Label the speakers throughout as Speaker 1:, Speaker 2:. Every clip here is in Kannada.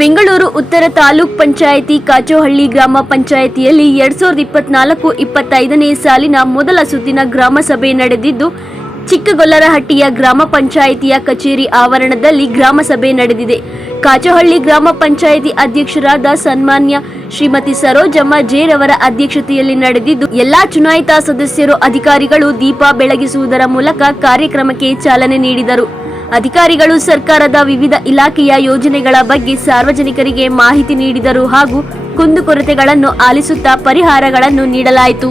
Speaker 1: ಬೆಂಗಳೂರು ಉತ್ತರ ತಾಲೂಕ್ ಪಂಚಾಯಿತಿ ಕಾಚೋಹಳ್ಳಿ ಗ್ರಾಮ ಪಂಚಾಯಿತಿಯಲ್ಲಿ ಎರಡ್ ಸಾವಿರದ ಇಪ್ಪತ್ನಾಲ್ಕು ಇಪ್ಪತ್ತೈದನೇ ಸಾಲಿನ ಮೊದಲ ಸುತ್ತಿನ ಗ್ರಾಮ ಸಭೆ ನಡೆದಿದ್ದು, ಚಿಕ್ಕಗೊಲ್ಲರಹಟ್ಟಿಯ ಗ್ರಾಮ ಪಂಚಾಯಿತಿಯ ಕಚೇರಿ ಆವರಣದಲ್ಲಿ ಗ್ರಾಮ ಸಭೆ ನಡೆದಿದೆ. ಕಾಚೋಹಳ್ಳಿ ಗ್ರಾಮ ಪಂಚಾಯಿತಿ ಅಧ್ಯಕ್ಷರಾದ ಸನ್ಮಾನ್ಯ ಶ್ರೀಮತಿ ಸರೋಜಮ್ಮ ಜೇರವರ ಅಧ್ಯಕ್ಷತೆಯಲ್ಲಿ ನಡೆದಿದ್ದು, ಎಲ್ಲಾ ಚುನಾಯಿತ ಸದಸ್ಯರು, ಅಧಿಕಾರಿಗಳು ದೀಪ ಬೆಳಗಿಸುವುದರ ಮೂಲಕ ಕಾರ್ಯಕ್ರಮಕ್ಕೆ ಚಾಲನೆ ನೀಡಿದರು. ಅಧಿಕಾರಿಗಳು ಸರ್ಕಾರದ ವಿವಿಧ ಇಲಾಖೆಯ ಯೋಜನೆಗಳ ಬಗ್ಗೆ ಸಾರ್ವಜನಿಕರಿಗೆ ಮಾಹಿತಿ ನೀಡಿದರು ಹಾಗೂ ಕುಂದುಕೊರತೆಗಳನ್ನು ಆಲಿಸುತ್ತಾ ಪರಿಹಾರಗಳನ್ನು ನೀಡಲಾಯಿತು.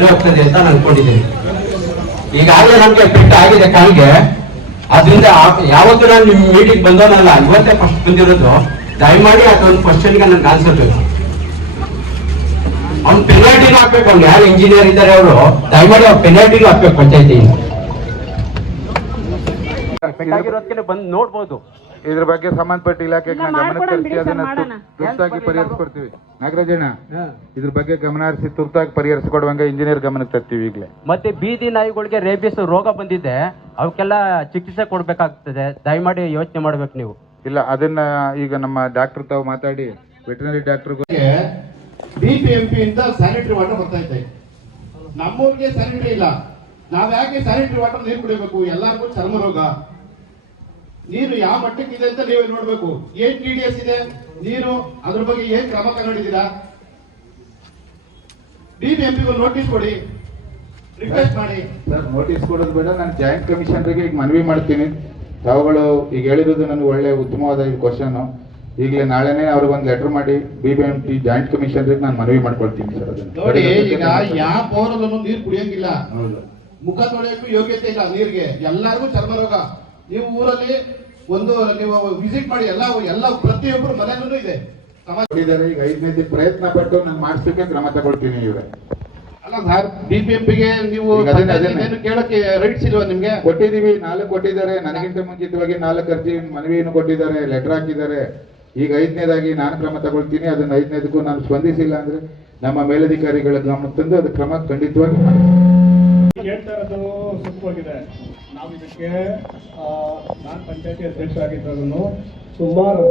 Speaker 2: ಸರಿ ಹೋಗ್ತದೆ ಅಂತ ನಾನು ಅನ್ಕೊಂಡಿದ್ದೀನಿ. ಈಗಾಗಲೇ ನಮ್ಗೆ ಪೆಟ್ಟು ಆಗಿದೆ ಕಾಲಿಗೆ. ಅದರಿಂದ ಯಾವತ್ತು ನಾನು ನಿಮ್ ಮೀಟಿಂಗ್ ಬಂದವನಲ್ಲ, ಇವತ್ತೇ ಫಸ್ಟ್ ಬಂದಿರೋದು. ದಯಮಾಡಿ ಅದೊಂದು ಕ್ವಶನ್ಗೆ ನನ್ಗೆ ಆನ್ಸರ್ ಬೇಕು. ಅವ್ನು ಪೆನಾಲ್ಟಿನೂ ಹಾಕ್ಬೇಕು, ಅವ್ನು ಯಾರು ಇಂಜಿನಿಯರ್ ಇದ್ದಾರೆ ಅವರು, ದಯಮಾಡಿ ಅವ್ನ ಪೆನಾಲ್ಟಿನೂ ಹಾಕ್ಬೇಕು ಪೆಟ್ಟಾಗಿರೋದಕ್ಕೆ ಬಂದು ನೋಡ್ಬೋದು.
Speaker 3: ಇದ್ರ ಬಗ್ಗೆ ಸಂಬಂಧಪಟ್ಟ
Speaker 4: ಇಲಾಖೆ
Speaker 3: ನಾನು ಗಮನ
Speaker 4: ಸರ್,
Speaker 3: ಅದನ್ನ. ತುರ್ತಾಗಿ ಪರಿಹರಿಸ್ಕೊಡ್ತೀವಿ. ನಾಗರಾಜಣ್ಣ ಇದ್ರ ಬಗ್ಗೆ ಗಮನ ಹರಿಸಿ ತುರ್ತಾಗಿ ಪರಿಹರಿಸಿಕೊಡುವಂಗ ಇಂಜಿನಿಯರ್ ಗಮನಕ್ಕೆ ತರ್ತೀವಿ ಈಗಲೇ.
Speaker 2: ಮತ್ತೆ ಬೀದಿ ನಾಯಿಗಳಿಗೆ ರೇಬಿಸ್ ರೋಗ ಬಂದಿದೆ ಅವಕ್ಕೆಲ್ಲ ಚಿಕಿತ್ಸೆ ಕೊಡ್ಬೇಕಾಗ್ತದೆ. ದಯಮಾಡಿ ಯೋಚನೆ ಮಾಡ್ಬೇಕು ನೀವು.
Speaker 3: ಇಲ್ಲ ಅದನ್ನ ಈಗ ನಮ್ಮ ಡಾಕ್ಟರ್ ತಾವು ಮಾತಾಡಿ veterinary doctor
Speaker 5: B P M P ಇಂದ ಸ್ಯಾನಿಟರಿ ವಾಟರ್ ಬರ್ತಾ ಇದೆ. ನಮ್ಮೂರಿಗೆ ಸ್ಯಾನಿಟರಿ ಇಲ್ಲ. ನಾವ್ ಯಾಕೆ ಸ್ಯಾನಿಟರಿ ವಾಟರ್ ನೀರು ಕುಡಿಬೇಕು? ಎಲ್ಲರಿಗೂ ಚರ್ಮ ರೋಗ ನೀರು ಯಾವ ಮಟ್ಟಕ್ಕೆ ಇದೆ ಅಂತ ನೀವು ನೋಡ್ಬೇಕು. ಏನ್ ಟಿ ಡಿ ಎಸ್ ಇದೆ? ನೀರು ಅದ್ರ ಬಗ್ಗೆ ಏನ್ ಕ್ರಮ ತಗೊಂಡಿದ್ದೀರಾ? ಎಂ ನೋಟಿಸ್ ಕೊಡಿ. ರಿಕ್ವೆಸ್ಟ್ ಮಾಡಿ.
Speaker 3: ಸರ್ ನೋಟಿಸ್ ಕೊಡೋದು ಬೇಡ. ನಾನು ಜಾಯಿಂಟ್ ಕಮಿಷನರ್ಗೆ ಈಗ ಮನವಿ ಮಾಡ್ತೀನಿ. ತಾವುಗಳು ಈಗ ಹೇಳಿರೋದು ನನಗೆ ಒಳ್ಳೆ ಉತ್ತಮವಾದ ಕ್ವಶನ್ ಈಗಲೇ ನಾಳೆನೇ ಅವ್ರಿಗೆ ಒಂದು ಲೆಟರ್ ಮಾಡಿ B B M P joint ಕಮಿಷನರ್ಗೆ ನಾನು ಮನವಿ ಮಾಡ್ಕೊಳ್ತೀನಿ ಸರ್ ಅದನ್ನ.
Speaker 5: ನೋಡಿ ಈಗ ಯಾವ ಪೌರದಲ್ಲೂ ನೀರು ಕುಡಿಯಂಗಿಲ್ಲ. ಮುಖ ತೊಳೆಯಕ್ಕೂ ಯೋಗ್ಯತೆ ಇಲ್ಲ ನೀರಿಗೆ. ಎಲ್ಲರಿಗೂ ಚರ್ಮ ರೋಗ. ನೀವು ಊರಲ್ಲಿ ಒಂದು ನೀವು ವಿಸಿಟ್ ಮಾಡಿ ಎಲ್ಲ ಎಲ್ಲ ಪ್ರತಿಯೊಬ್ಬರು ಮನೆಯಲ್ಲೂ ಇದೆ. ಸಮಾಜಿದ್ದಾರೆ
Speaker 3: ಕೊಟ್ಟಿದ್ದಾರೆ ಈಗ ಐದನೇದು ಪ್ರಯತ್ನ ಪಟ್ಟು ನಾನು ಮಾಡಿಸೋಕೆ ಕ್ರಮ ತಗೊಳ್ತೀನಿ ಇವರೇ.
Speaker 5: ಅಲ್ಲ ಸರ್ ಬಿಪಿಎಂಪಿಗೆ ನೀವು ಕೇಳಕ್ಕೆ ರೈಟ್ಸ್ ಇಲ್ವಾ ನಿಮ್ಗೆ?
Speaker 3: ಕೊಟ್ಟಿದೀವಿ ನಾಲ್ಕು ಕೊಟ್ಟಿದ್ದಾರೆ. ನನಗಿಂತ ಮುಂಚಿತವಾಗಿ ನಾಲ್ಕು ಅರ್ಜಿ ಮನವಿಯನ್ನು ಕೊಟ್ಟಿದ್ದಾರೆ ಲೆಟರ್ ಹಾಕಿದ್ದಾರೆ. ಈಗ ಐದನೇದಾಗಿ ನಾನು ಕ್ರಮ ತಗೊಳ್ತೀನಿ. ಅದನ್ನ ಐದನೇದಕ್ಕೂ ನಾನು ಸ್ಪಂದಿಸಿಲ್ಲ ಅಂದ್ರೆ ನಮ್ಮ ಮೇಲಧಿಕಾರಿಗಳ ಗಮನ ತಂದು ಅದು ಕ್ರಮ ಖಂಡಿತವಾಗಿ.
Speaker 6: ಹೇಳ್ತಾ ಇರೋದು ಸೂಕ್ತವಾಗಿದೆ ನಾವು ಇದಕ್ಕೆ ನಾನು ಪಂಚಾಯತಿ ಅಧ್ಯಕ್ಷ ಆಗಿದ್ದಾಗೂ ಸುಮಾರು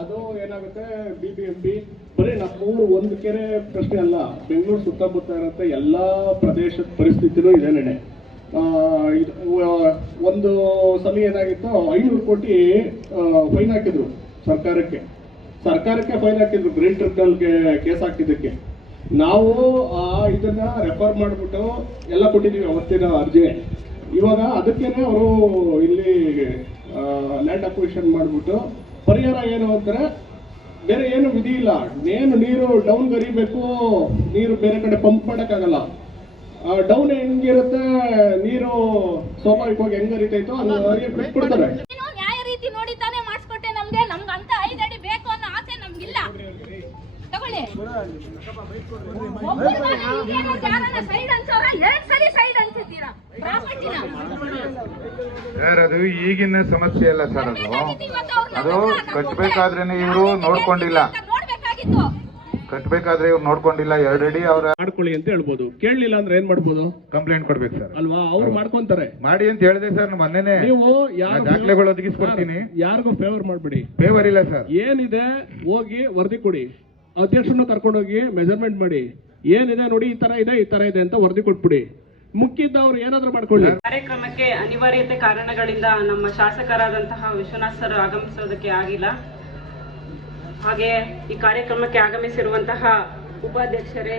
Speaker 6: ಅದು ಏನಾಗುತ್ತೆ ಬಿ ಬಿ ಎಂ ಪಿ ಬರೀ ನಮ್ಮೂರು ಒಂದು ಕೆರೆ ಪ್ರಶ್ನೆ ಅಲ್ಲ, ಬೆಂಗಳೂರು ಸುತ್ತಮುತ್ತ ಇರೋಂಥ ಎಲ್ಲ ಪ್ರದೇಶದ ಪರಿಸ್ಥಿತಿನೂ ಇದೆ ನಡೆ. ಒಂದು ಸಲ ಏನಾಗಿತ್ತು, ಐನೂರು ಕೋಟಿ ಫೈನ್ ಹಾಕಿದ್ರು ಸರ್ಕಾರಕ್ಕೆ. ಸರ್ಕಾರಕ್ಕೆ ಫೈನ್ ಹಾಕಿದ್ರು, ಗ್ರೀನ್ ಟ್ರಿಬ್ಯುನಲ್ಗೆ ಕೇಸ್ ಹಾಕಿದ್ದಕ್ಕೆ. ನಾವು ಇದನ್ನ ರೆಫರ್ ಮಾಡಿಬಿಟ್ಟು ಎಲ್ಲ ಕೊಟ್ಟಿದ್ದೀವಿ, ಅವತ್ತಿನ ಅರ್ಜಿ. ಇವಾಗ ಅದಕ್ಕೇನೆ ಅವರು ಇಲ್ಲಿ ಲ್ಯಾಂಡ್ ಅಕ್ವಿಷನ್ ಮಾಡಿಬಿಟ್ಟು ಪರಿಹಾರ ಏನು ಅಂತಾರೆ? ಬೇರೆ ಏನು ವಿಧಿ ಇಲ್ಲ. ಏನು ನೀರು ಡೌನ್ ಗರಿಬೇಕು ನೀರು ಬೇರೆ ಕಡೆ ಪಂಪ್ ಮಾಡೋಕ್ಕಾಗಲ್ಲ. ಡೌನ್ ಹೆಂಗಿರುತ್ತೆ? ನೀರು ಸ್ವಾಭಾವಿಕವಾಗಿ ಹೆಂಗ್ ಹರಿತೈತೋ ಹಂಗೆ ಬಿಟ್ಬಿಡ್ತಾರೆ.
Speaker 4: ನ್ಯಾಯ ರೀತಿ ನೋಡಿ ತಾನೇ ನಮ್ಗೆ. ನಮ್ಗೆ ಅಂತ ಐದು ಅಡಿ ಬೇಕು ಅನ್ನೋ ಆಸೆ ನಮ್ಗಿಲ್ಲ. ತಗೊಳ್ಳಿ. ಸೈಡ್ ಅನ್ಸೋರ ಎರಡ್ ಸರಿ ಸೈಡ್ ಪ್ರಾಪರ್ಟಿನ
Speaker 3: ಸರ್ ಅದು ಈಗಿನ ಸಮಸ್ಯೆ ಅಲ್ಲ ಸರ್ ಅದು. ಅದು ಕಟ್ಟಬೇಕಾದ್ರೇನೆ ಇವರು ನೋಡ್ಕೊಂಡಿಲ್ಲ. ಕಟ್ಟಬೇಕಾದ್ರೆ ಇವ್ರು ನೋಡ್ಕೊಂಡಿಲ್ಲ ಎರಡು ಅಡಿ ಅವ್ರ
Speaker 6: ಮಾಡ್ಕೊಳ್ಳಿ ಅಂತ ಹೇಳ್ಬೋದು. ಕೇಳಲಿಲ್ಲ ಅಂದ್ರೆ ಏನ್ ಮಾಡ್ಬೋದು?
Speaker 3: ಕಂಪ್ಲೇಂಟ್ ಕೊಡ್ಬೇಕು ಸರ್.
Speaker 6: ಅಲ್ವಾ? ಅವ್ರು ಮಾಡ್ಕೊಂತಾರೆ.
Speaker 3: ಮಾಡಿ ಅಂತ ಹೇಳಿದೆ ಸರ್ ಮೊನ್ನೆನೆ.
Speaker 6: ನೀವು ಯಾರು
Speaker 3: ದಾಖಲೆಗಳು ಒದಗಿಸ್ಕೊಡ್ತೀನಿ.
Speaker 6: ಯಾರಿಗೂ ಫೇವರ್ ಮಾಡ್ಬಿಡಿ.
Speaker 3: ಫೇವರ್ ಇಲ್ಲ ಸರ್.
Speaker 6: ಏನಿದೆ ಹೋಗಿ ವರದಿ ಕೊಡಿ. ಅಧ್ಯಕ್ಷರನ್ನ ಕರ್ಕೊಂಡೋಗಿ ಮೆಜರ್ಮೆಂಟ್ ಮಾಡಿ. ಏನಿದೆ ನೋಡಿ ಈ ತರ ಇದೆ ಈ ತರ ಇದೆ ಅಂತ ವರದಿ ಕೊಟ್ಬಿಡಿ. ಮುಖ್ಯದವ್ರು ಏನಾದ್ರೂ ಮಾಡ್ಕೊಳ್ಳಿ.
Speaker 7: ಕಾರ್ಯಕ್ರಮಕ್ಕೆ ಅನಿವಾರ್ಯತೆ ಕಾರಣಗಳಿಂದ ನಮ್ಮ ಶಾಸಕರಾದಂತಹ ವಿಶ್ವನಾಥ್ ಸರ್ ಆಗಮಿಸೋದಕ್ಕೆ ಆಗಿಲ್ಲ. ಹಾಗೆ ಈ ಕಾರ್ಯಕ್ರಮಕ್ಕೆ ಆಗಮಿಸಿರುವಂತಹ ಉಪಾಧ್ಯಕ್ಷರೇ,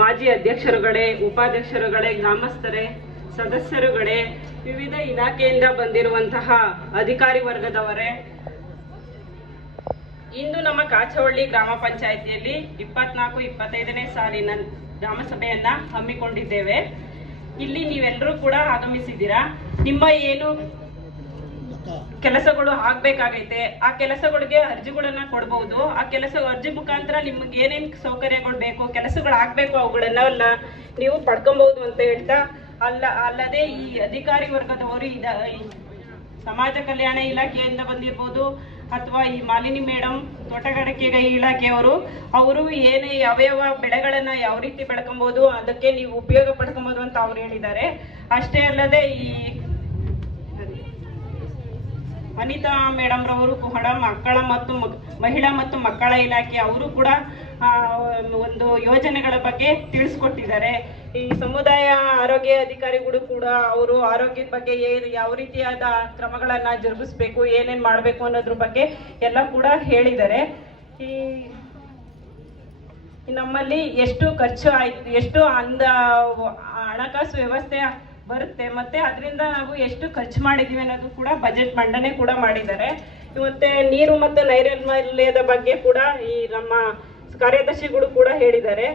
Speaker 7: ಮಾಜಿ ಅಧ್ಯಕ್ಷರುಗಳೇ, ಉಪಾಧ್ಯಕ್ಷರುಗಳೇ, ಗ್ರಾಮಸ್ಥರೇ, ಸದಸ್ಯರುಗಳೇ, ವಿವಿಧ ಇಲಾಖೆಯಿಂದ ಬಂದಿರುವಂತಹ ಅಧಿಕಾರಿ ವರ್ಗದವರೇ, ಇಂದು ನಮ್ಮ ಕಾಚವಳ್ಳಿ ಗ್ರಾಮ ಪಂಚಾಯತಿಯಲ್ಲಿ ಇಪ್ಪತ್ನಾಲ್ಕು, ಇಪ್ಪತ್ತೈದನೇ ಸಾಲಿನ ಗ್ರಾಮ ಸಭೆಯನ್ನ ಹಮ್ಮಿಕೊಂಡಿದ್ದೇವೆ. ಇಲ್ಲಿ ನೀವೆಲ್ಲರೂ ಕೂಡ ಆಗಮಿಸಿದ್ದೀರಾ? ನಿಮ್ಮ ಏನು ಕೆಲಸಗಳು ಆಗ್ಬೇಕಾಗೈತೆ, ಆ ಕೆಲಸಗಳಿಗೆ ಅರ್ಜಿಗಳನ್ನ ಕೊಡ್ಬೋದು. ಆ ಕೆಲಸ, ಅರ್ಜಿ ಮುಖಾಂತರ ನಿಮ್ಗೆ ಏನೇನ್ ಸೌಕರ್ಯಗಳು ಬೇಕು, ಕೆಲಸಗಳು ಆಗ್ಬೇಕು ಅವುಗಳನ್ನೆಲ್ಲ ನೀವು ಪಡ್ಕೊಬಹುದು ಅಂತ ಹೇಳ್ತಾ, ಅಲ್ಲ, ಅಲ್ಲದೆ ಈ ಅಧಿಕಾರಿ ವರ್ಗದವರು ಇದ ಸಮಾಜ ಕಲ್ಯಾಣ ಇಲಾಖೆಯಿಂದ ಬಂದಿರ್ಬೋದು ಅಥವಾ ಈ ಮಾಲಿನಿ ಮೇಡಮ್ ತೋಟಗಾರಿಕೆ ಇಲಾಖೆಯವರು, ಅವರು ಏನೇ ಯಾವ್ಯಾವ ಬೆಳೆಗಳನ್ನು ಯಾವ ರೀತಿ ಬೆಳ್ಕೊಬೋದು, ಅದಕ್ಕೆ ನೀವು ಉಪಯೋಗ ಪಡ್ಕೊಬೋದು ಅಂತ ಅವ್ರು ಹೇಳಿದ್ದಾರೆ. ಅಷ್ಟೇ ಅಲ್ಲದೆ ಈ ಅನಿತಾ ಮೇಡಮ್ರವರು ಕೂಡ ಮಕ್ಕಳ ಮತ್ತು ಮಹಿಳಾ ಮತ್ತು ಮಕ್ಕಳ ಇಲಾಖೆ, ಅವರು ಕೂಡ ಒಂದು ಯೋಜನೆಗಳ ಬಗ್ಗೆ ತಿಳಿಸ್ಕೊಟ್ಟಿದ್ದಾರೆ. ಈ ಸಮುದಾಯ ಆರೋಗ್ಯ ಅಧಿಕಾರಿಗಳು ಕೂಡ ಅವರು ಆರೋಗ್ಯದ ಬಗ್ಗೆ ಏನು, ಯಾವ ರೀತಿಯಾದ ಕ್ರಮಗಳನ್ನ ಜರುಗಿಸ್ಬೇಕು, ಏನೇನ್ ಮಾಡಬೇಕು ಅನ್ನೋದ್ರ ಬಗ್ಗೆ ಎಲ್ಲ ಕೂಡ ಹೇಳಿದ್ದಾರೆ. ಈ ನಮ್ಮಲ್ಲಿ ಎಷ್ಟು ಖರ್ಚು ಆಯ್ತು, ಎಷ್ಟು ಅಂದ, ಹಣಕಾಸು ವ್ಯವಸ್ಥೆ ಬರುತ್ತೆ, ಮತ್ತೆ ಅದರಿಂದ ನಾವು ಎಷ್ಟು ಖರ್ಚು ಮಾಡಿದೀವಿ ಅನ್ನೋದು ಕೂಡ ಬಜೆಟ್ ಮಂಡನೆ ಕೂಡ ಮಾಡಿದ್ದಾರೆ. ಮತ್ತೆ ನೀರು ಮತ್ತು ನೈರ್ಮಲ್ಯದ ಬಗ್ಗೆ ಕೂಡ ಈ ನಮ್ಮ ಕಾರ್ಯದರ್ಶಿಗಳು ಕೂಡ ಹೇಳಿದ್ದಾರೆ.